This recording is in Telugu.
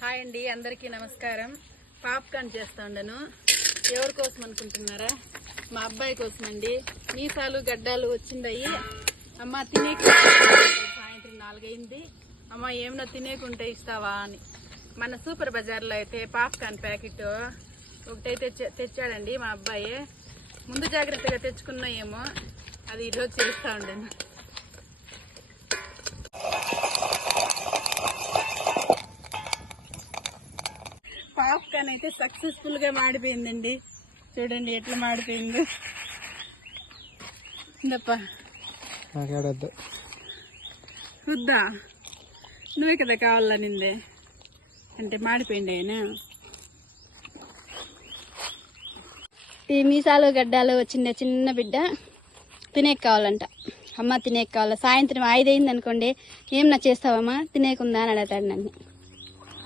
హాయ్ అండి, అందరికీ నమస్కారం. పాప్కార్న్ చేస్తా ఉండను. ఎవరి కోసం అనుకుంటున్నారా? మా అబ్బాయి కోసం అండి. మీసాలు గడ్డాలు వచ్చిండయి. అమ్మ సాయంత్రం 4 అయింది. అమ్మ ఏమన్నా తినేకుంటే ఇస్తావా అని మన సూపర్ బజార్లో అయితే పాప్కార్న్ ప్యాకెట్ ఒకటైతే తెచ్చాడండి మా అబ్బాయి. ముందు జాగ్రత్తగా తెచ్చుకున్నా ఏమో, అది ఈరోజు చేస్తా ఉండను. పాప్కార్న్ అయితే సక్సెస్ఫుల్ గా మాడిపోయిందండి. చూడండి ఎట్లా మాడిపోయిందో. వద్దా, నువ్వే కదా కావాలా నిందే అంటే మాడిపోయింది ఆయన. ఈ మీసాలు గడ్డాలు వచ్చిండే చిన్న బిడ్డ తినేకి కావాలంట. అమ్మ తినేకి కావాలా. సాయంత్రం 5 అయింది అనుకోండి, ఏం నా చేస్తావమ్మా తినేకుందా అని అడుగుతాడు నన్ను.